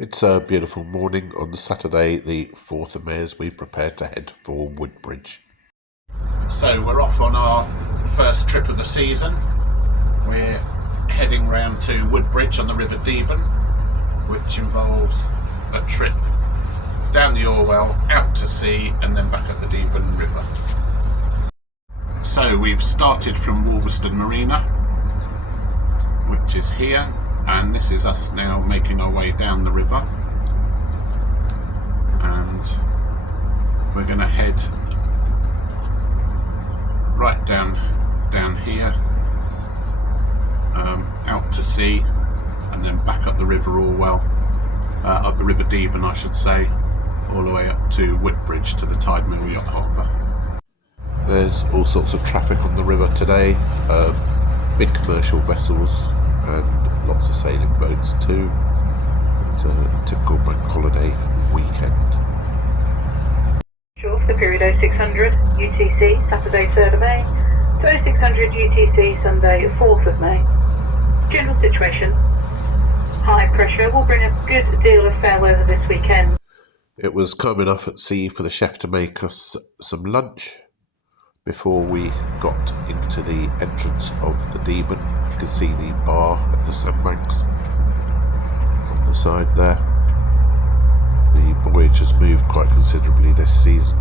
It's a beautiful morning on Saturday, the 4th of May, as we prepare to head for Woodbridge. So we're off on our first trip of the season. We're heading round to Woodbridge on the River Deben, which involves a trip down the Orwell, out to sea, and then back at the Deben River. So we've started from Woolverstone Marina, which is here, and this is us now making our way down the river, and we're going to head right down here, out to sea, and then back up the River Orwell, up the River Deben I should say, all the way up to Woodbridge to the Tide Mill Yacht Harbour. There's all sorts of traffic on the river today, big commercial vessels and lots of sailing boats too. It's a typical bank holiday weekend. Sure, for period 0600 UTC Saturday 3rd of May to 0600 UTC Sunday 4th of May. General situation: high pressure will bring a good deal of fair weather this weekend. It was calm enough at sea for the chef to make us some lunch before we got into the entrance of the Deben. You can see the bar at the sandbanks on the side there. The voyage has moved quite considerably this season.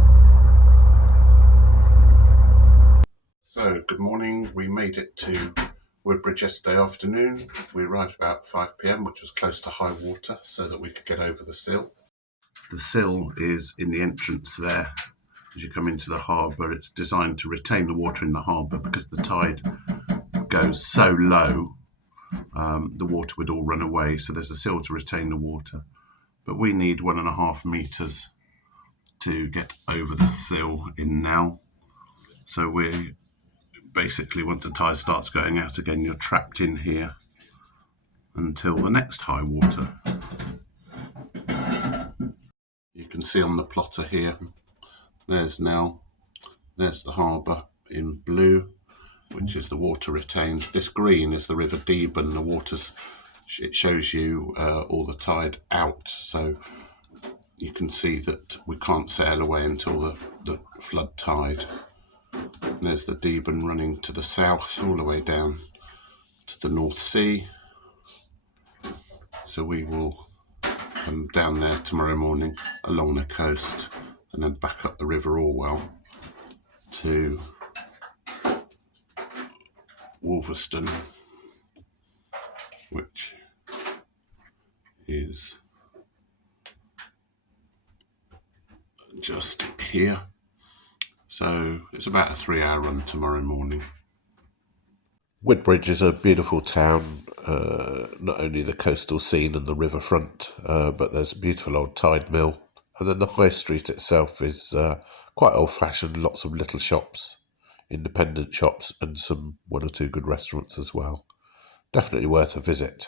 So, good morning. We made it to Woodbridge yesterday afternoon. We arrived about 5 PM, which was close to high water, so that we could get over the sill. The sill is in the entrance there. As you come into the harbour, it's designed to retain the water in the harbour because the tide goes so low, the water would all run away. So there's a sill to retain the water. But we need 1.5 metres to get over the sill in Nell. So we basically, once the tide starts going out again, you're trapped in here until the next high water. You can see on the plotter here, there's Nell, there's the harbour in blue, which is the water retained. This green is the River Deben. The water's, it shows you all the tide out, so you can see that we can't sail away until the flood tide. And there's the Deben running to the south, all the way down to the North Sea. So we will come down there tomorrow morning along the coast and then back up the River Orwell to Woolverstone, which is just here. So it's about a 3-hour run tomorrow morning. Woodbridge is a beautiful town, not only the coastal scene and the riverfront, but there's a beautiful old tide mill. And then the high street itself is quite old-fashioned, lots of little shops, independent shops, and one or two good restaurants as well. Definitely worth a visit.